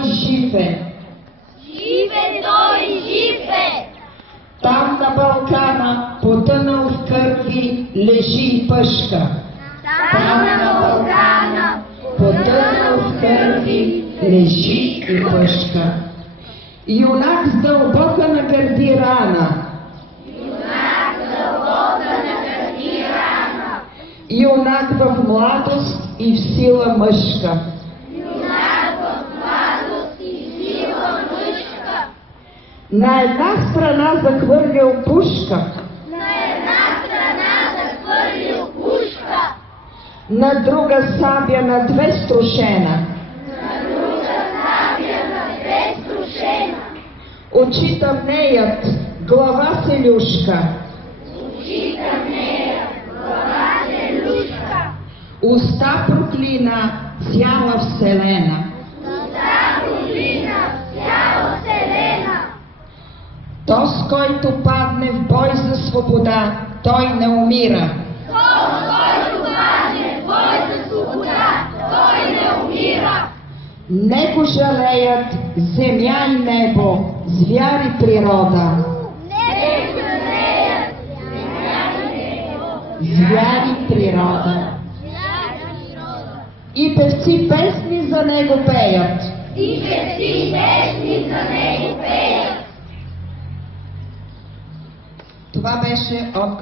Живе. Живе той, живе! Там на Балкана, потънал в кърви, лежи и пъшка. Там на Балкана, Потънал в кърви, лежи и пъшка. Юнак с дълбока на гърди рана. юнак дълбока на гърди рана, Юнак в младост и в сила мъжка. юнак в младост и сила мъжка, На една страна захвърлил пушка, на една страна захвърлил пушка, на друга сабя на две струшена. на друга сабя на две струшена, Очи тъмнеят, глава се люшка. очи тъмнеят, глава се люшка, Уста проклина цяла вселена. уста проклина цяла вселена. То, с който падне в бой за свобода, той не умира. Който падне в бой за свобода, той не умира. Него жалеят земя и небо, звяр и природа. Не жалеят земя и небо, Звяр и природа. И певци песни за него пеят. и певци песни за него пеят. Това беше отказ